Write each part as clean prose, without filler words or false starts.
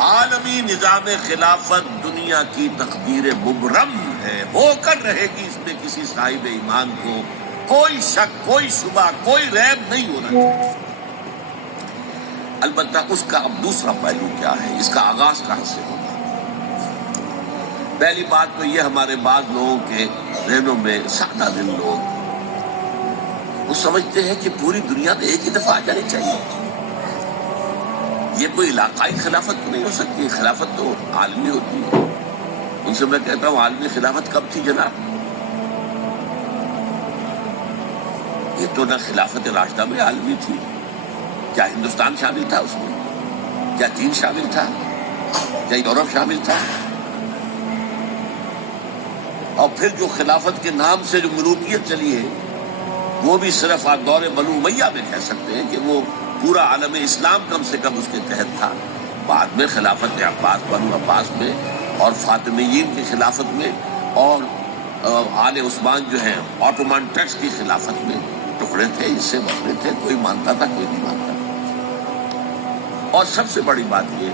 عالمی نظام خلافت دنیا کی تقدیر مبرم ہے، ہو کر رہے گی، اس میں کسی صاحب ایمان کو کوئی شک، کوئی شبہ، کوئی ریب نہیں ہونا چاہیے۔ البتہ اس کا اب دوسرا پہلو کیا ہے، اس کا آغاز کہاں سے ہوگا؟ پہلی بات تو یہ، ہمارے بعض لوگوں کے ذہنوں میں، سادہ دل لوگ وہ سمجھتے ہیں کہ پوری دنیا میں ایک ہی دفعہ آ جانی چاہیے۔ یہ کوئی علاقائی خلافت تو نہیں ہو سکتی، خلافت تو عالمی ہوتی ہے۔ ان سے میں کہتا ہوں، عالمی خلافت کب تھی جناب؟ یہ تو نہ خلافت راشدہ میں عالمی تھی، کیا ہندوستان شامل تھا اس میں؟ کیا چین شامل تھا؟ کیا یورپ شامل تھا؟ اور پھر جو خلافت کے نام سے جو ملوکیت چلی ہے، وہ بھی صرف آپ دور بنو امیہ میں کہہ سکتے ہیں کہ وہ پورا عالم اسلام کم سے کم اس کے تحت تھا۔ بعد میں خلافت عباس، بنو عباس میں، اور فاطمیین کی خلافت میں، اور آل عثمان جو ہیں آٹومان ٹرکس کی خلافت میں ٹکڑے تھے، اس سے بکرے تھے، کوئی مانتا تھا، کوئی نہیں مانتا تھا۔ اور سب سے بڑی بات یہ،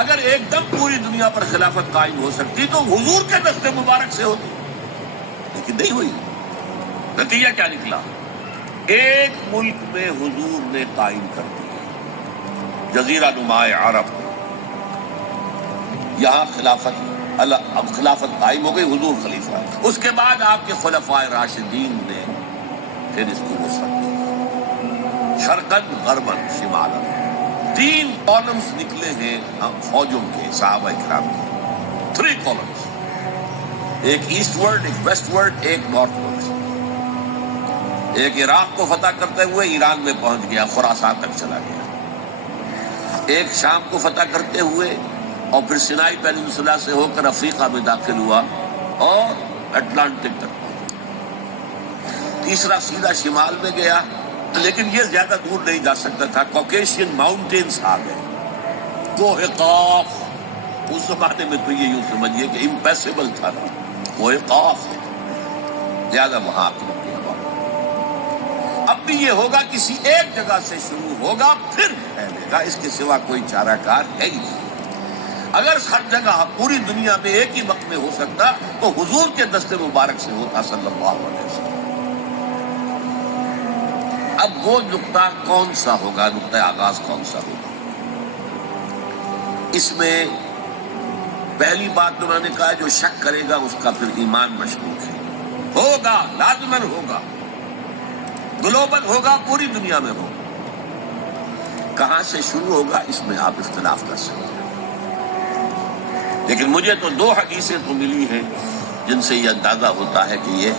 اگر ایک دم پوری دنیا پر خلافت قائم ہو سکتی تو حضور کے دست مبارک سے ہوتی، لیکن نہیں ہوئی۔ نتیجہ کیا نکلا؟ ایک ملک میں حضور نے قائم کر دی، جزیرہ نما عرب، یہاں اب خلافت قائم ہو گئی، حضور خلیفہ۔ اس کے بعد آپ کے خلفائے راشدین نے پھر اس کو وسعت دی، شرقاً غرباً شمالاً۔ 3 کالمز نکلے ہیں فوجوں کے، صحابہ کرام کے، 3 کالمز، ایک ایسٹ ورڈ، ایک ویسٹ ورڈ، ایک نارتھ ورڈ۔ ایک عراق کو فتح کرتے ہوئے ایران میں پہنچ گیا، خراسان تک چلا گیا۔ ایک شام کو فتح کرتے ہوئے اور پھر سینائی پیننسولا سے ہو کر افریقہ میں داخل ہوا اور اٹلانٹک تک پہنچا۔ تیسرا سیدھا شمال میں گیا، لیکن یہ زیادہ دور نہیں جا سکتا تھا، کوکیشین ماؤنٹینز آ گئے، کوہ قاف۔ اس زمانے میں تو یہ یوں سمجھیے کہ امپیسیبل تھا نا، کوہ قاف، زیادہ وہاں آ کے اب بھی یہ ہوگا، کسی ایک جگہ سے شروع ہوگا پھر پھیلے گا، اس کے سوا کوئی چارہ کار ہے ہی نہیں۔ اگر ہر جگہ پوری دنیا میں ایک ہی وقت میں ہو سکتا تو حضور کے دست مبارک سے ہوتا صلی اللہ علیہ وسلم۔ اب وہ نقطہ کون سا ہوگا، نقطہ آغاز کون سا ہوگا؟ اس میں پہلی بات تو میں نے کہا، جو شک کرے گا اس کا پھر ایمان مشکوک ہے۔ ہوگا، لازماً ہوگا، گلوبل ہوگا، پوری دنیا میں ہوگا۔ کہاں سے شروع ہوگا اس میں آپ اختلاف کر سکتے ہیں، لیکن مجھے تو 2 حدیثیں تو ملی ہیں جن سے یہ اندازہ ہوتا ہے کہ یہ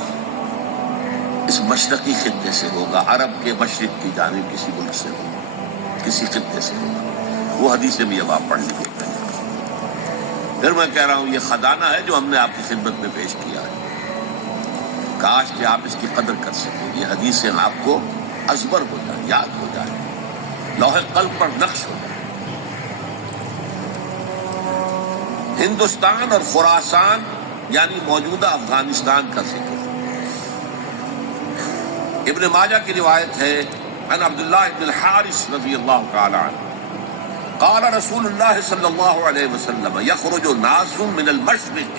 اس مشرقی خطے سے ہوگا، عرب کے مشرق کی جانب کسی ملک سے ہوگا، کسی خطے سے ہوگا۔ وہ حدیثیں بھی اب آپ پڑھ لیجیے۔ پھر میں کہہ رہا ہوں، یہ خزانہ ہے جو ہم نے آپ کی خدمت میں پیش کیا ہے، کاش کہ آپ اس کی قدر کر سکیں، یہ حدیثیں آپ کو ازبر ہو جائیں، یاد ہو جائیں، لوح قلب پر نقش ہو جائیں۔ ہندوستان اور خراسان یعنی موجودہ افغانستان کا ذکر ابن ماجہ کی روایت ہے، عن عبداللہ بن الحارث رضی اللہ تعالی عنہ قال رسول اللہ صلی اللہ علیہ وسلم یخرج ناس من المشرق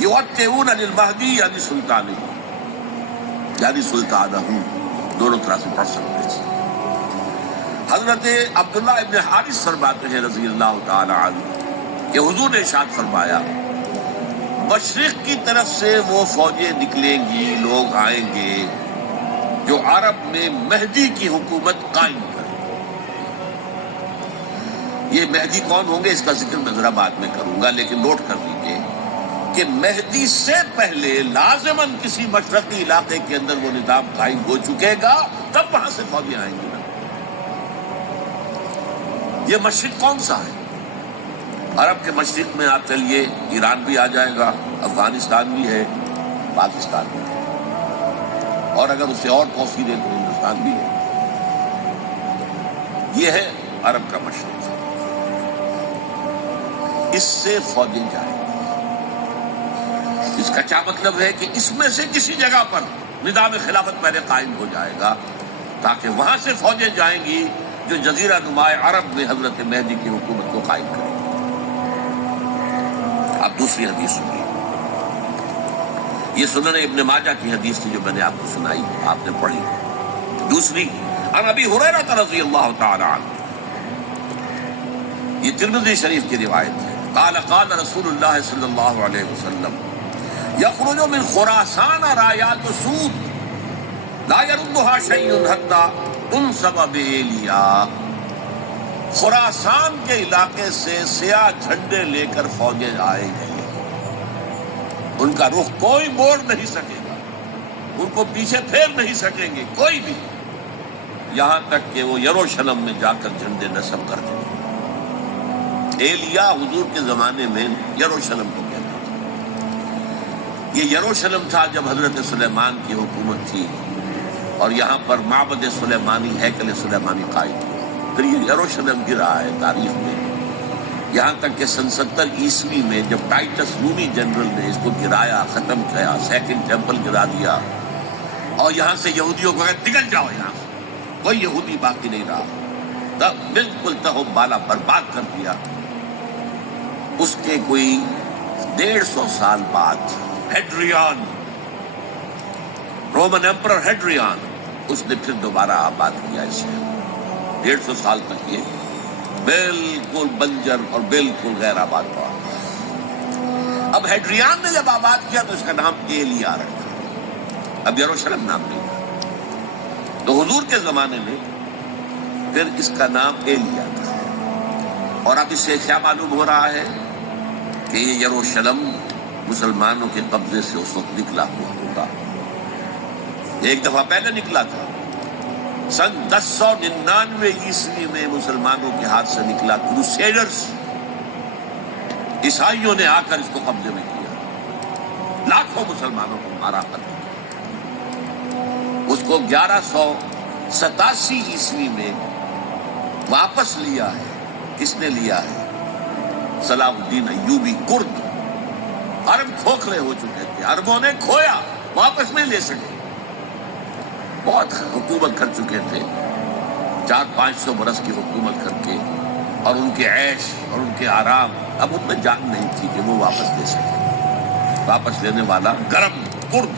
یوقعون للمہدی یعنی سلطانہ، یعنی سلطانہ، دونوں طرح سے پڑھ سکتے ہیں۔ حضرت عبداللہ ابن حارث فرماتے ہیں رضی اللہ تعالی عنہ کہ حضور نے ارشاد فرمایا، مشرق کی طرف سے وہ فوجیں نکلیں گی، لوگ آئیں گے جو عرب میں مہدی کی حکومت قائم کریں۔ یہ مہدی کون ہوں گے اس کا ذکر میں ذرا بعد میں کروں گا، لیکن نوٹ کر لیجیے کہ مہدی سے پہلے لازماً کسی مشرقی علاقے کے اندر وہ نظام قائم ہو چکے گا، تب وہاں سے فوجیں آئیں گی نا۔ یہ مشرق کون سا ہے؟ عرب کے مشرق میں آپ چلیے، ایران بھی آ جائے گا، افغانستان بھی ہے، پاکستان بھی ہے، اور اگر اسے اور توسیع دیں تو ہندوستان بھی ہے۔ یہ ہے عرب کا مشرق، اس سے فوجیں جائیں گی۔ اس کا کیا مطلب ہے کہ اس میں سے کسی جگہ پر نظام خلافت پہلے قائم ہو جائے گا، تاکہ وہاں سے فوجیں جائیں گی جو جزیرہ نما عرب میں حضرت مہدی کی حکومت کو قائم کریں گی۔ اب دوسری حدیث سنیے، یہ سنن ابن ماجہ کی حدیث تھی جو میں نے آپ کو سنائی، آپ نے پڑھی۔ دوسری عن ابی ہریرہ رضی اللہ تعالی عنہ، یہ ترمذی شریف کی روایت ہے، قال قال رسول اللہ صلی اللہ علیہ وسلم یخرج من خراسان رایات سود لا یردها شیء حتی تنصب بإیلیا، خراسان کے علاقے سے سیاہ جھنڈے لے کر فوجیں آئے گی، ان کا رخ کوئی موڑ نہیں سکے گا، ان کو پیچھے پھیر نہیں سکیں گے کوئی بھی، یہاں تک کہ وہ یروشلم میں جا کر جھنڈے نصب کر دیں گے۔ ایلیا حضور کے زمانے میں یروشلم کو کہتے تھے، یہ یروشلم تھا جب حضرت سلیمان کی حکومت تھی اور یہاں پر معبد سلیمانی، ہیکل سلیمانی قائم ہوا، پھر یہ یروشلم گرا ہے تاریخ میں، یہاں تک کہ سن 70 عیسوی میں جب ٹائٹس رومی جنرل نے اس کو گرایا، ختم کیا، سیکنڈ ٹیمپل گرا دیا اور یہاں سے یہودیوں کو کہا نکل جاؤ یہاں سے، کوئی یہودی باقی نہیں رہا، تب بالکل تہو بالا برباد کر دیا۔ اس کے کوئی 150 سال بعد ہیڈریان، رومن ایمپرر ہیڈریان، اس نے پھر دوبارہ آباد کیا اسے، 150 سال تک یہ بالکل بنجر اور بالکل غیر آباد پڑا۔ اب ہیڈریان نے جب آباد کیا تو اس کا نام ایلیا رکھا، اب یروشلم نام نہیں تھا، تو حضور کے زمانے میں پھر اس کا نام ایلیا تھا۔ اور اب اس سے کیا معلوم ہو رہا ہے کہ یہ یروشلم مسلمانوں کے قبضے سے اس وقت نکلا ہوا ہوگا، ایک دفعہ پہلے نکلا تھا، سن 1099 عیسوی میں مسلمانوں کے ہاتھ سے نکلا، کروسیڈرز، عیسائیوں نے آ کر اس کو قبضے میں کیا، لاکھوں مسلمانوں کو مارا، قتل کیا۔ اس کو 1187 عیسوی میں واپس لیا ہے، کس نے لیا ہے؟ صلاح الدین ایوبی، کرد، عرب کھوکھلے ہو چکے تھے، عربوں نے کھویا، واپس نہیں لے سکے، بہت حکومت کر چکے تھے، 400-500 برس کی حکومت کر کے، اور ان کے عیش اور ان کے آرام، اب ان میں جان نہیں تھی کہ وہ واپس لے سکے۔ واپس لینے والا گرم کرد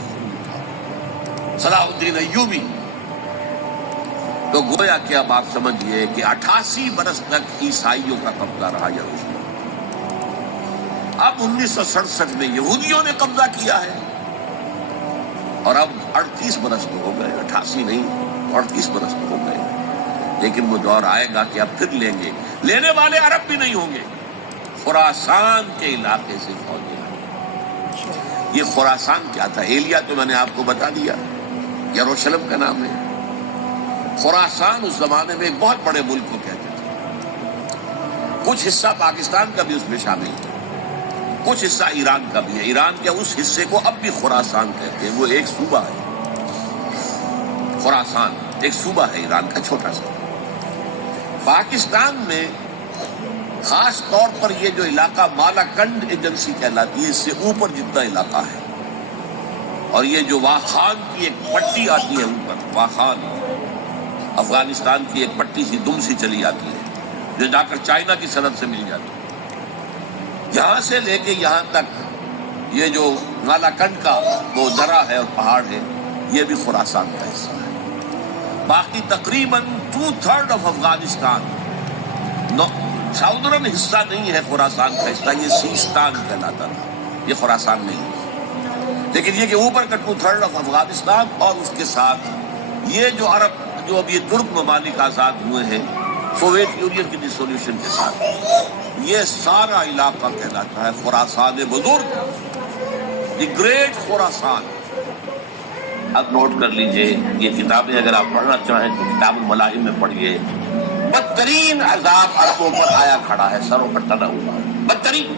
صلاح الدین ایوبی۔ تو گویا کہ اب آپ سمجھئے کہ 88 برس تک عیسائیوں کا قبضہ رہا یروشلم، اب 1967 میں یہودیوں نے قبضہ کیا ہے، اور اب 38 برس تو ہو گئے، 88 نہیں 38 برس تو ہو گئے، لیکن وہ دور آئے گا کہ اب پھر لیں گے، لینے والے عرب بھی نہیں ہوں گے، خراسان کے علاقے سے فوجیں آئیں۔ یہ خراسان کیا تھا؟ ایلیا تو میں نے آپ کو بتا دیا، یروشلم کا نام ہے۔ خراسان اس زمانے میں ایک بہت بڑے ملک کو کہتے تھے، کچھ حصہ پاکستان کا بھی اس میں شامل ہے، کچھ حصہ ایران کا بھی ہے، ایران کے اس حصے کو اب بھی خراسان کہتے ہیں، وہ ایک صوبہ ہے، خراسان ایک صوبہ ہے ایران کا چھوٹا سا۔ پاکستان میں خاص طور پر یہ جو علاقہ مالاکنڈ ایجنسی کہلاتی ہے، اس سے اوپر جتنا علاقہ ہے، اور یہ جو واخان کی ایک پٹی آتی ہے اوپر، واخان افغانستان کی ایک پٹی سی دم سی چلی آتی ہے جو جا کر چائنا کی سرحد سے مل جاتی ہے، یہاں سے لے کے یہاں تک یہ جو مالاکنڈ کا وہ درہ ہے اور پہاڑ ہے، یہ بھی خراسان کا حصہ ہے۔ باقی تقریباً 2/3 آف افغانستان، ساؤدرن حصہ نہیں ہے خراسان کا حصہ، یہ سیستان کہلاتا تھا، یہ خراسان نہیں ہے، لیکن یہ کہ اوپر کا 2/3 آف افغانستان، اور اس کے ساتھ یہ جو عرب، جو اب یہ ترک ممالک آزاد ہوئے ہیں سوویت یونین کی ڈسولوشن کے ساتھ، یہ سارا علاقہ کہلاتا ہے خراسان بزرگ، دی گریٹ خراسان۔ اب نوٹ کر لیجئے، یہ کتابیں اگر آپ پڑھنا چاہیں تو کتاب الملاحم میں پڑھیے، بدترین عذاب عربوں پر آیا کھڑا ہے، سروں پر تنا ہوا، بدترین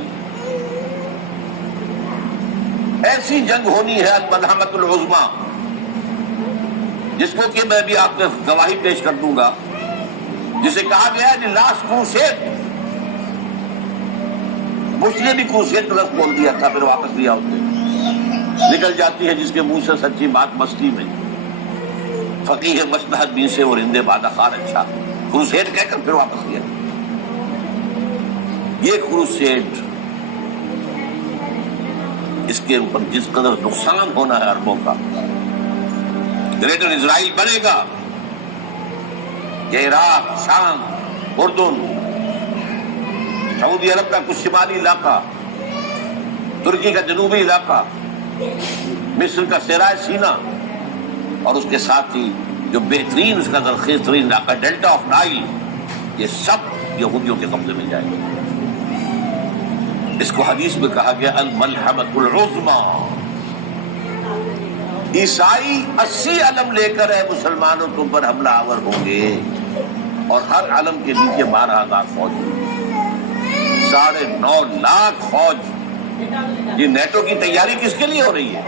ایسی جنگ ہونی ہے الملحمۃ العظمیٰ، جس کو کہ میں بھی آپ کو گواہی پیش کر دوں گا، جسے کہا گیا ہے لاسٹ کروسیڈ، بش نے بھی کروسیڈ کا لفظ بول دیا تھا، پھر واپس لیا اس نے، نکل جاتی ہے جس کے منہ سے سچی بات مستی میں، فقیہ مصلحت بین سے اور ہندے بادہ خار اچھا، کروسیڈ کہہ کر پھر واپس لیا۔ یہ کروسیڈ اس کے اوپر جس قدر نقصان ہونا ہے عربوں کا، گریٹر اسرائیل بنے گا، یہ عراق، شام، اردن، سعودی عرب کا کچھ شمالی علاقہ، ترکی کا جنوبی علاقہ، مصر کا صحرائے سینا، اور اس کے ساتھ ہی جو بہترین اس کا زرخیز ترین علاقہ ڈیلٹا آف نائل، یہ سب یہودیوں کے قبضے میں جائے گا۔ اس کو حدیث میں کہا گیا الملحمۃ العظمی۔ عیسائی 80 علم لے کر مسلمانوں کے اوپر حملہ آور ہوں گے، اور ہر علم کے نیچے 12,000 فوج، 9.5 لاکھ فوج۔ یہ نیٹو کی تیاری کس کے لیے ہو رہی ہے؟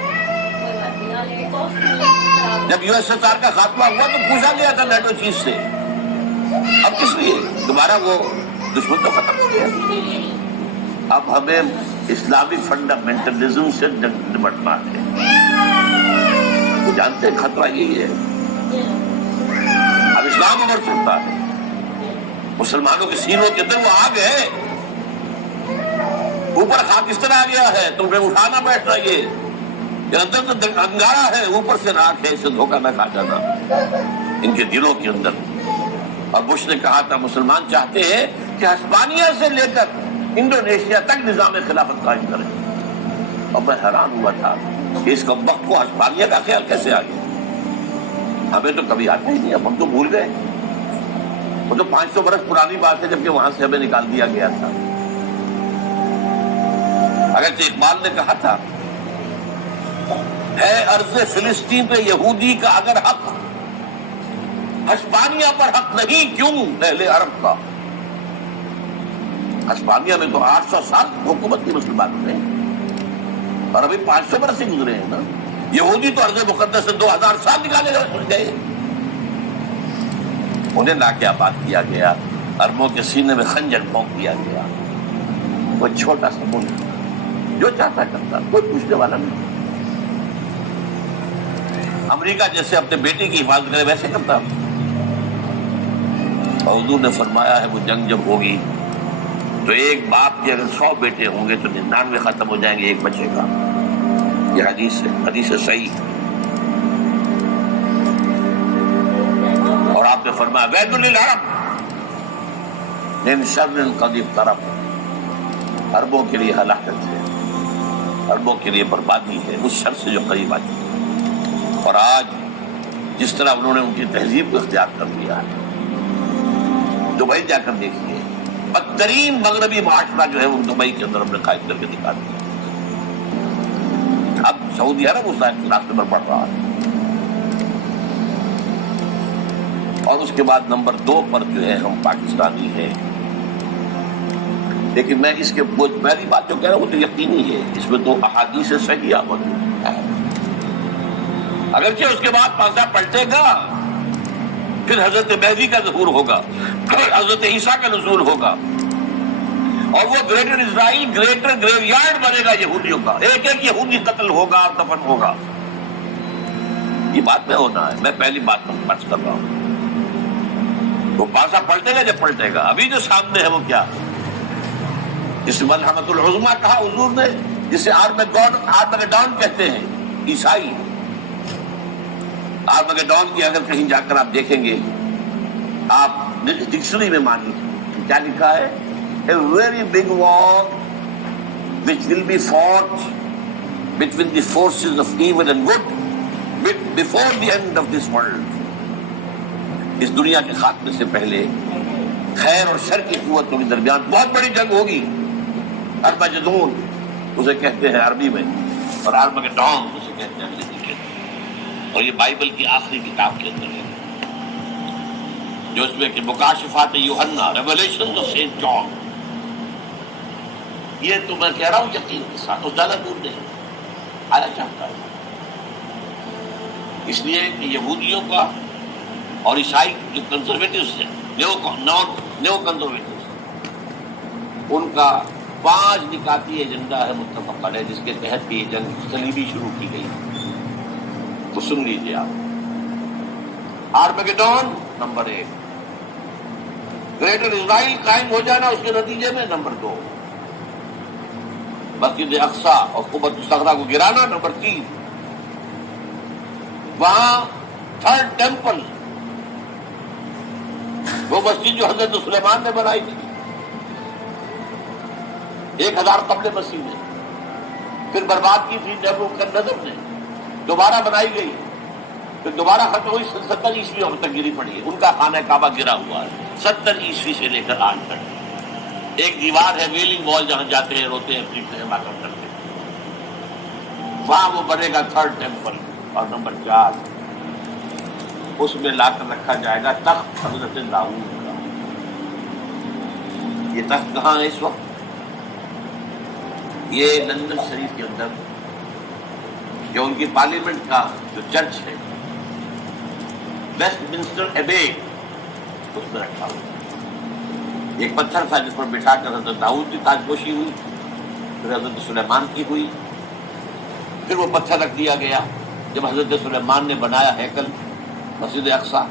جب USSR کا خاتمہ ہوا تو پوچھا گیا تھا نیٹو چیف سے، اب کس لیے؟ دوبارہ وہ دشمن تو ختم ہو گیا، اب ہمیں اسلامی فنڈامنٹلزم سے نمٹنا ہے۔ وہ جانتے ہیں خطرہ یہی ہے، اب اسلام ابھر سکتا ہے، مسلمانوں کے سینوں کے اندر وہ آگ ہے، اوپر خاکستر آ گیا ہے، تمہیں اٹھانا بیٹھنا، یہ اندر تو انگارہ ہے، اوپر سے راکھ ہے، اسے دھوکہ نہ کھا جانا ان کے دلوں کے اندر۔ اور بش نے کہا تھا مسلمان چاہتے ہیں کہ ہسپانیہ سے لے کر انڈونیشیا تک نظام خلافت قائم کریں، اور میں حیران ہوا تھا کہ اس وقت کو ہسپانیہ کا خیال کیسے آ گیا؟ ہمیں تو کبھی آتا ہی نہیں، اب ہم تو بھول گئے، وہ تو 500 برس پرانی بات ہے جبکہ وہاں سے ہمیں نکال دیا گیا تھا۔ اگرچہ اقبال نے کہا تھا ہے ارض فلسطین پہ یہودی کا اگر حق، ہسپانیہ پر حق نہیں کیوں اہل عرب کا؟ ہسپانیہ میں تو 800 سال حکومت کی مسلمانوں نے، اور ابھی 500 برس سے گزرے ہیں نا۔ یہودی تو ارض مقدس سے 2000 سال نکالے گئے، انہیں لا کے آباد کیا گیا، عربوں کے سینے میں خنجر پھونک دیا گیا۔ وہ چھوٹا سا ملک جو چاہتا کرتا، کوئی پوچھنے والا نہیں۔ امریکہ جیسے اپنے بیٹے کی حفاظت کرے ویسے کرتا۔ اور حضور نے فرمایا ہے وہ جنگ جب ہوگی تو ایک باپ کے اگر 100 بیٹے ہوں گے تو 99 ختم ہو جائیں گے، ایک بچے گا۔ یہ حدیث ہے صحیح۔ اور آپ نے فرمایا ویل للعرب من شر قد اقترب، عربوں کے لیے ہلاکت ہے، عربوں کے لیے بربادی ہے اس شر سے جو قریب آ چکی ہے۔ اور آج جس طرح انہوں نے ان کی تہذیب کو اختیار کر لیا ہے، دبئی جا کر دیکھیے، بدترین مغربی معاشرہ جو ہے وہ دبئی کے اندر ہم نے قائم کر کے دکھا دیا۔ اب سعودی عرب اس راستے پر بڑھ رہا ہے۔ اور اس کے بعد نمبر 2 پر جو ہے ہم پاکستانی ہیں، لیکن میں اس کے پہلی بات جو کہہ رہا ہوں وہ تو یقینی ہے، اس میں تو احادیث صحیحہ موجود ہے۔ اگرچہ اس کے بعد پاسا پلٹے گا، پھر حضرت مہدی کا ظہور ہوگا، پھر حضرت عیسیٰ کا نزول ہوگا، اور وہ گریٹر اسرائیل گریٹر گریو یارڈ بنے گا یہودیوں کا، ایک ایک یہودی قتل ہوگا اور دفن ہوگا۔ یہ بات میں ہونا ہے، میں پہلی بات پر بات کر رہا ہوں۔ وہ پاسا پلٹے گا جب پلٹے گا، ابھی جو سامنے ہے وہ کیا؟ جس ملحمۃ العظمی کہا حضور نے، جسے آرمگیڈون کہتے ہیں عیسائی۔ آرمگیڈون کی اگر کہیں جا کر آپ دیکھیں گے، آپ ڈکشنری میں مانی کیا لکھا ہے؟ A very big war which will be fought between the forces of evil and good before the end of this world. اس دنیا کے خاتمے سے پہلے خیر اور شر کی قوتوں کے درمیان بہت بڑی جنگ ہوگی۔ ارمگیڈون اسے کہتے ہیں عربی میں، اور آرمگیڈون اسے کہتے ہیں انگریزی میں، اور یہ بائبل کی آخری کتاب کے اندر ہے، جو اس میں کہ مکاشفات یوحنا، ریویلیشن آف سینٹ جان۔ یہ تو میں کہہ رہا ہوں یقین کے ساتھ، اس زیادہ دور نہیں آیا چاہتا ہے، اس لیے کہ یہودیوں کا اور عیسائی جو کنزرویٹوز ہیں، نیو کنزرویٹوز، ان کا 5 نکاتی ایجنڈا ہے متفق علیہ، جس کے تحت یہ جنگ صلیبی شروع کی گئی۔ تو سن لیجیے آپ، آرمگیڈون نمبر 1، گریٹر اسرائیل قائم ہو جانا اس کے نتیجے میں نمبر 2، مسجد اقصی اور قبۃ الصخرہ کو گرانا نمبر 3. وہاں تھرڈ ٹیمپل، وہ مسجد جو حضرت سلیمان نے بنائی تھی 1000 قبل مسیح میں، پھر برباد کی تھی نیبوکدنیزر نے، دوبارہ بنائی گئی، پھر دوبارہ ختم ہوئی 70 عیسوی ہم تک گری پڑی ہے. ان کا خانہ کعبہ گرا ہوا ہے 70 عیسوی سے لے کر آج تک. ایک دیوار ہے ویلنگ وال، جہاں جاتے ہیں روتے ہیں پھر سے حماقت کرتے ہیں، وہاں وہ بنے گا تھرڈ ٹیمپل. اور نمبر 4 اس میں لا کر رکھا جائے گا تخت حضرت داؤد کا. یہ تخت کہاں ہے اس وقت؟ یہ لندن شریف کے اندر جو ان کی پارلیمنٹ کا جو چرچ ہے ویسٹ منسٹر ایبے، اس میں رکھا ہوا. ایک پتھر تھا جس پر بٹھا کر حضرت داؤد کی تاجپوشی ہوئی، پھر حضرت سلیمان کی ہوئی، پھر وہ پتھر رکھ دیا گیا جب حضرت سلیمان نے بنایا ہیکل مسجد اقصی.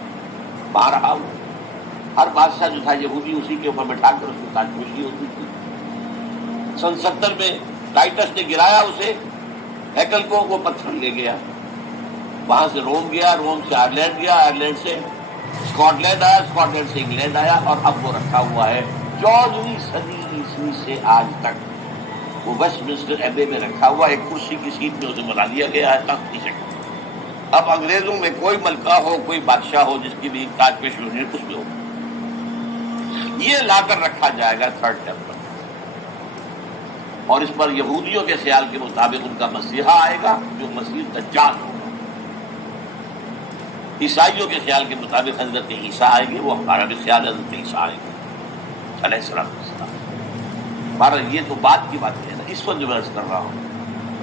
وہاں رہا ہوا. ہر بادشاہ جو تھا یہودی اسی کے اوپر بٹھا کر اس کی تاجپوشی ہوتی تھی. سن 70 میں ٹائٹس نے گرایا اسے ہیکل کو، وہ پتھر لے گیا، وہاں سے روم گیا، روم سے آئرلینڈ گیا، آئرلینڈ سے اسکاٹ لینڈ آیا، اسکاٹ لینڈ سے انگلینڈ آیا، اور اب وہ رکھا ہوا ہے 14ویں صدی عیسوی سے آج تک. وہ ویسٹ منسٹر ایبے میں رکھا ہوا، ایک کرسی کی سیٹ میں اسے بنا دیا گیا ہے تخت کی شکل. اب انگریزوں میں کوئی ملکہ ہو، کوئی بادشاہ ہو جس کی بھی تاج پیش ہونی ہے، اس میں ہو. یہ لا کر رکھا جائے گا تھرڈ ٹیمپل. اور اس پر یہودیوں کے خیال کے مطابق ان کا مسیحا آئے گا جو مسیح دجال ہوگا. عیسائیوں کے خیال کے مطابق حضرت عیسیٰ آئیں گے، وہ ہمارا بھی خیال حضرت عیسیٰ آئیں گے علیہ السلام. بہرحال یہ تو بات کی بات ہے نا، اس وقت جو میں عرض کر رہا ہوں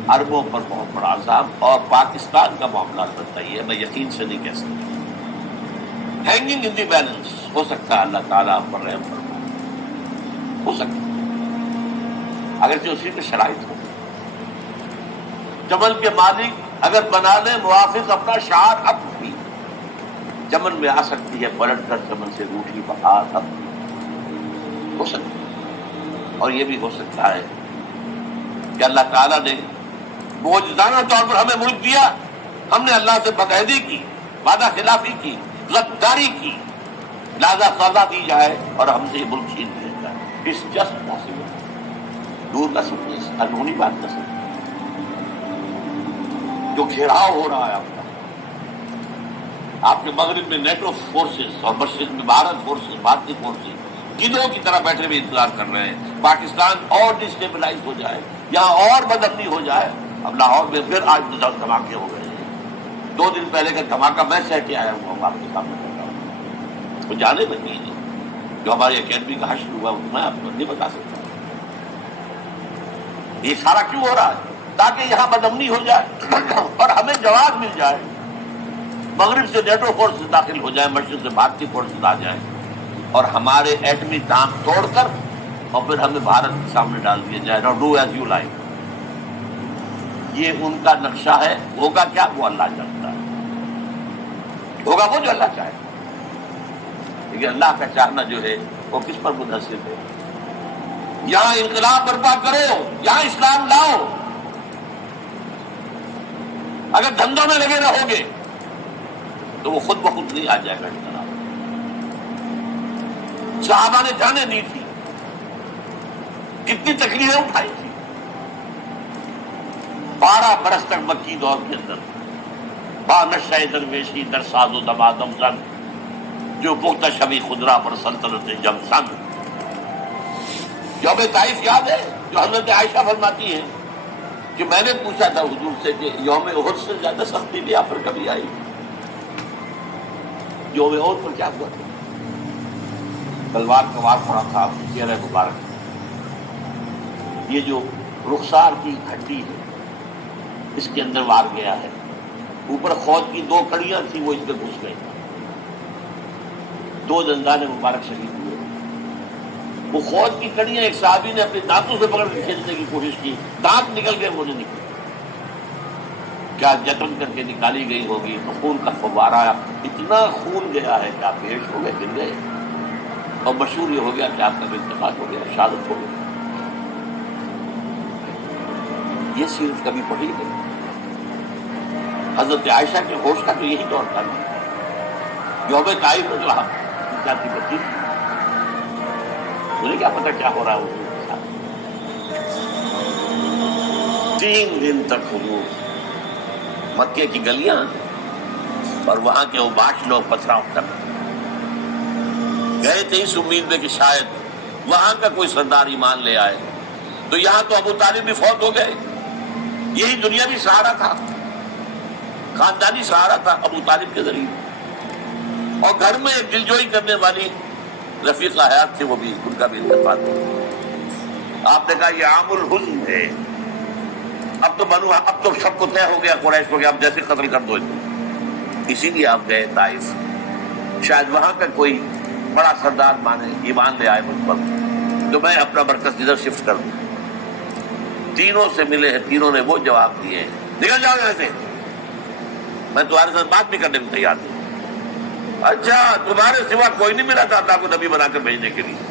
عربوں پر بہت بڑا عذاب. اور پاکستان کا معاملہ البتہ یہ ہے، میں یقین سے نہیں کہہ سکتا. ہینگنگ ان دی بیلنس، ہو سکتا ہے اللہ تعالیٰ ہم پر رحم فرمائے، ہو سکتا ہے اگرچہ اسی کی شرائط ہو. چمن کے مالک اگر بنا لیں موافق اپنا شعار، اب بھی چمن میں آ سکتی ہے پلٹ کر چمن سے روٹھی بہار، اب ہو سکتی ہے. اور یہ بھی ہو سکتا ہے کہ اللہ تعالیٰ نے معجزانہ طور پر ہمیں ملک دیا، ہم نے اللہ سے بدعہدی کی، وعدہ خلافی کی، غداری کی، لہذا سزا دی جائے اور ہم سے یہ ملک چھین لیا جائے. It's just possible. دور کا سب انہونی بات کا سب جو گھیراؤ ہو رہا ہے آپ کے مغرب میں نیٹو فورسز اور مشرق میں بھارت فورسز، بھارتی فورسز قلعوں کی طرح بیٹھے ہوئے انتظار کر رہے ہیں. پاکستان اور ڈسٹیبلائز ہو جائے، یہاں اور بدامنی ہو جائے. اب لاہور میں پھر آج دھماکے ہو گئے ہیں. 2 دن پہلے کا دھماکہ میں سہ کے آیا ہوں آپ کے سامنے کر رہا ہوں. وہ جانے میں نہیں جو ہماری اکیڈمی کا حشر ہوا میں آپ کو نہیں بتا سکتا. یہ سارا کیوں ہو رہا ہے؟ تاکہ یہاں بدامنی ہو جائے اور ہمیں جواب مل جائے. مغرب سے نیٹو فورسز داخل ہو جائے، مشرق سے بھارتی فورسز آ جائیں اور ہمارے ایٹمی ٹانک توڑ کر اور پھر ہمیں بھارت کے سامنے ڈال دیا جائے. نو ڈو ایز یو لائک. یہ ان کا نقشہ ہے. ہوگا کیا وہ اللہ جانتا ہے. ہوگا وہ جو اللہ چاہے. لیکن اللہ کا چاہنا جو ہے وہ کس پر منحصر ہے؟ یہاں انقلاب برپا کرو، یہاں اسلام لاؤ. اگر دھندوں میں لگے رہو گے تو وہ خود بخود نہیں آ جائے گا انقلاب. صحابہ نے جانیں دی تھی، کتنی تکلیفیں اٹھائی تھی. 12 برس تک مکی دور کے اندر با نشہ درویشی در ساز و دمادم زن، جو پختہ شبی خدرا پر سلطنت جنگ سنگ. یوم طائف یاد ہے جو حضرت عائشہ فرماتی ہے کہ میں نے پوچھا تھا حضور سے کہ یوم احد سے زیادہ سختی بھی آپ پر کبھی آئی؟ یوم احد پر کیا ہوا تھا؟ تلوار کا وار پڑا تھا آپ کے چہرے مبارک. یہ جو رخسار کی ہڈی ہے اس کے اندر وار گیا ہے. اوپر خود کی 2 کڑیاں تھیں، وہ اس میں گھس گئی. 2 دندان مبارک شہید ہوئے. وہ خود کی کڑیاں ایک صحابی نے اپنے دانتوں سے پکڑ کے کھینچنے کی کوشش کی، دانت نکل گئے، وہ نہیں نکلے. کیا جتن کر کے نکالی گئی ہوگی تو خون کا فوارہ آیا. اتنا خون گیا ہے کہ آپ بےہوش ہو گئے، گر گئے اور مشہور یہ ہو گیا کہ آپ کا انتقال ہو گیا، شہادت ہو گئی. یہ سیرت کبھی پڑھی نہیں. حضرت عائشہ کے ہوش کا تو یہی دور تھا نا. یوم طائف میں جو آپ جاتی بچی تھی، مجھے کیا پتا کیا ہو رہا ہے حضور کے ساتھ. 3 دن تک حضور مکے کی گلیاں اور وہاں کے اوباش لوگ پتھراؤ کر گئے تھے اس امید میں کہ شاید وہاں کا کوئی سردار ایمان لے آئے. تو یہاں تو ابو طالب بھی فوت ہو گئے. یہی دنیا بھی سہارا تھا، خاندانی سہارا تھا ابو طالب کے ذریعے. اور گھر میں ایک دلجوئی کرنے والی رفیقہ حیات تھے، وہ بھی ان کا بھی انتقال ہوا. آپ نے کہا یہ عام الحزن ہے. اب تو سب کو طے ہو گیا قریش کو کہ آپ جیسے قتل کر دو. اسی لیے آپ گئے طائف، شاید وہاں کا کوئی بڑا سردار مانے ایمان لے آئے مجھ پر تو میں اپنا مرکز ادھر شفٹ کر دوں. تینوں سے ملے ہیں، تینوں نے وہ جواب دیے ہیں نکل جاؤ یہاں سے، میں تمہارے ساتھ بات بھی کرنے میں تیار ہوں. اچھا تمہارے سوا کوئی نہیں ملا تھا اللہ کو نبی بنا کر بھیجنے کے لیے؟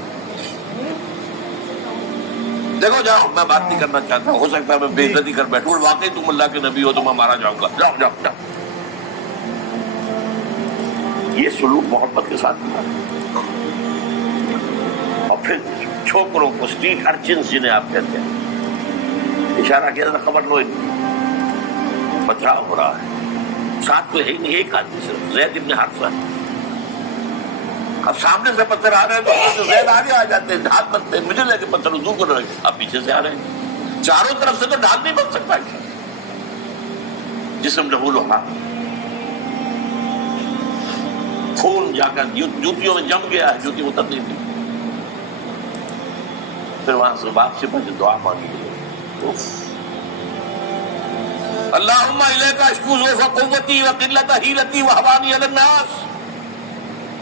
دیکھو جاؤ، میں بات نہیں کرنا چاہتا. ہو سکتا ہے میں بے عزتی کر بیٹھوں، واقعی تم اللہ کے نبی ہو تو میں مارا جاؤں گا. جاؤ جاؤ جاؤ. یہ سلوک محبت کے ساتھ ہوا. اور پھر چھوکروں کو اسٹریٹ ارچنز جنہیں آپ کہتے ہیں اشارہ کیا تھا، خبر لو پتھراؤ ہو رہا ہے. ساتھ کوئی ہے نہیں، ایک آدمی صرف زید ابن حارثہ. اب سامنے سے پتھر آ رہے ہیں تو زید آگے آ جاتے ہیں، ہاتھ بنتے ہیں مجھے لے کے پتھر حضور کو لگے. اب پیچھے سے آ رہے ہیں، چاروں طرف سے تو ڈھال نہیں بن سکتا. جسم لہو لوہا، خون جا کر جوتیوں میں جم گیا ہے، جوتی اتر نہیں تھی. پھر وہاں سے واپسی پر جو دعا مانگی اللہم الیک اشکو ضعف قوتی وقلت حیلتی وہوانی علی الناس.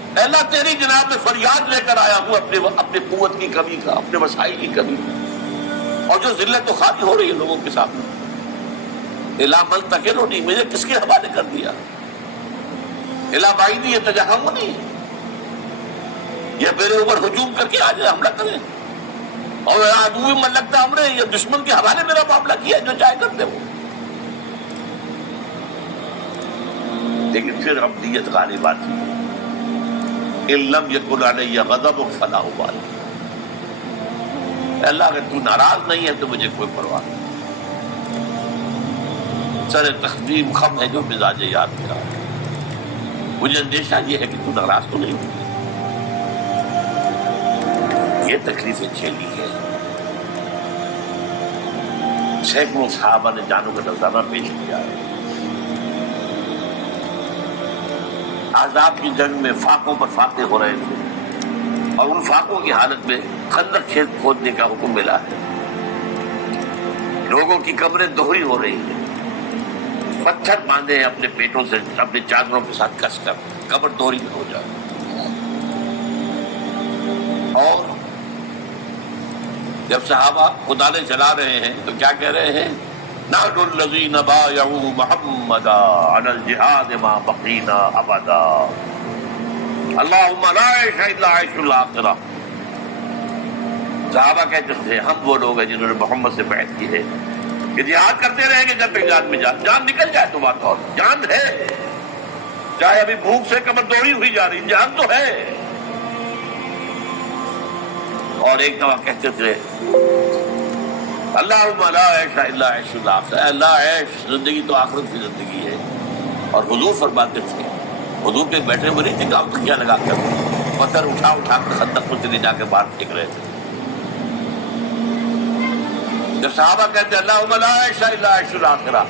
اے اللہ تیری جناب میں فریاد لے کر آیا ہوں اپنے قوت کی کمی کا، اپنے وسائل کی کمی اور جو ذلت و خواری ہو رہی ہے لوگوں کے سامنے. الا ملتقلونی، مجھے کس کے حوالے کر دیا؟ الا بعیدی یتجہمنی، یہ میرے اوپر ہجوم کر کے آج حملہ کریں. اور عدو من لگتا ہم نے یہ دشمن کے حوالے میرا معاملہ کیا، جو چاہے کرتے ہو. لیکن پھر عبدیت غالب آتی ہے. ان لم یکن علی غضب فلا ابالی. اللہ اگر تو ناراض نہیں ہے تو مجھے کوئی پرواہ نہیں. سر تقدیم خم ہے جو مزاج یاد کا ہے. مجھے اندیشہ یہ ہے کہ تو ناراض تو نہیں ہوئی. یہ تکلیفیں جھیلی ہے. سینکڑوں صحابہ نے جانوں کا نذرانہ پیش کیا ہے. احزاب کی جنگ میں فاقوں پر فاتح ہو رہے تھے اور ان فاقوں کی حالت میں خندق کھودنے کا حکم ملا ہے. لوگوں کی قبریں دوہری ہو رہی ہیں، پتھر باندھے ہیں اپنے پیٹوں سے، اپنے چادروں کے ساتھ کس کر قبر دوہری میں ہو جائے. اور جب صحابہ کدالیں چلا رہے ہیں تو کیا کہہ رہے ہیں؟ نحن الذین بایعوا محمدا علی الجہاد ما بقینا ابدا اللہم لا عیش الا عیش الاخرہ. صحابہ کہتے تھے ہم وہ لوگ ہیں جنہوں نے محمد سے بیعت کی ہے کہ جہاد کرتے رہیں گے جب تک جان میں جان نکل جائے تو بات اور. جان ہے، چاہے ابھی بھوک سے کمر دوڑی ہوئی جا رہی، جان تو ہے. اور ایک دفعہ کہتے تھے اللہم لا عیش الا عیش الاخرہ، اللہ عیش زندگی تو آخرت کی زندگی ہے. اور حضور فرماتے تھے، حضور پہ بیٹھے ہوئے نہیں تھے، کام کیا لگا کر پتھر اٹھا اٹھا کر خندق میں چلے جا کے باہر پھینک رہے تھے. جب صحابہ کہتے اللہم لا عیش الا عیش الاخرہ،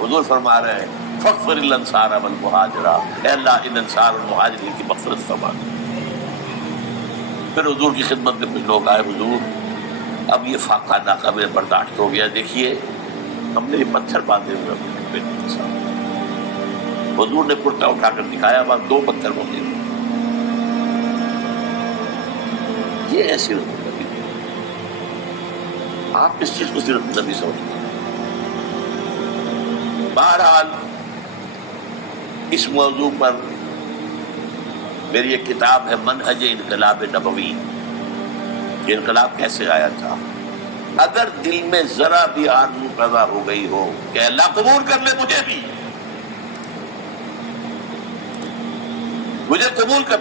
حضور فرما رہے ہیں فاغفر للانصار والمہاجرہ، اے اللہ ان انصار اور مہاجرین کی مغفرت فرما. پھر حضور کی خدمت میں کچھ لوگ آئے، حضور اب یہ فاقہ ناقابل برداشت ہو گیا، دیکھیے ہم نے یہ پتھر باندھے ہوئے اپنے پیٹ کے ساتھ. حضور نے کرتا اٹھا کر دکھایا، وہاں 2 پتھر بندے ہوئے. یہ ہے سیرت النبی. آپ کس چیز کو سیرت النبی سمجھتے ہیں؟ بہرحال اس موضوع پر میری ایک کتاب ہے منہج انقلاب نبوی، یہ انقلاب کیسے آیا تھا. اگر دل میں ذرا بھی آرزو پیدا ہو گئی ہو کہ اللہ قبول کر لے مجھے بھی، مجھے قبول کر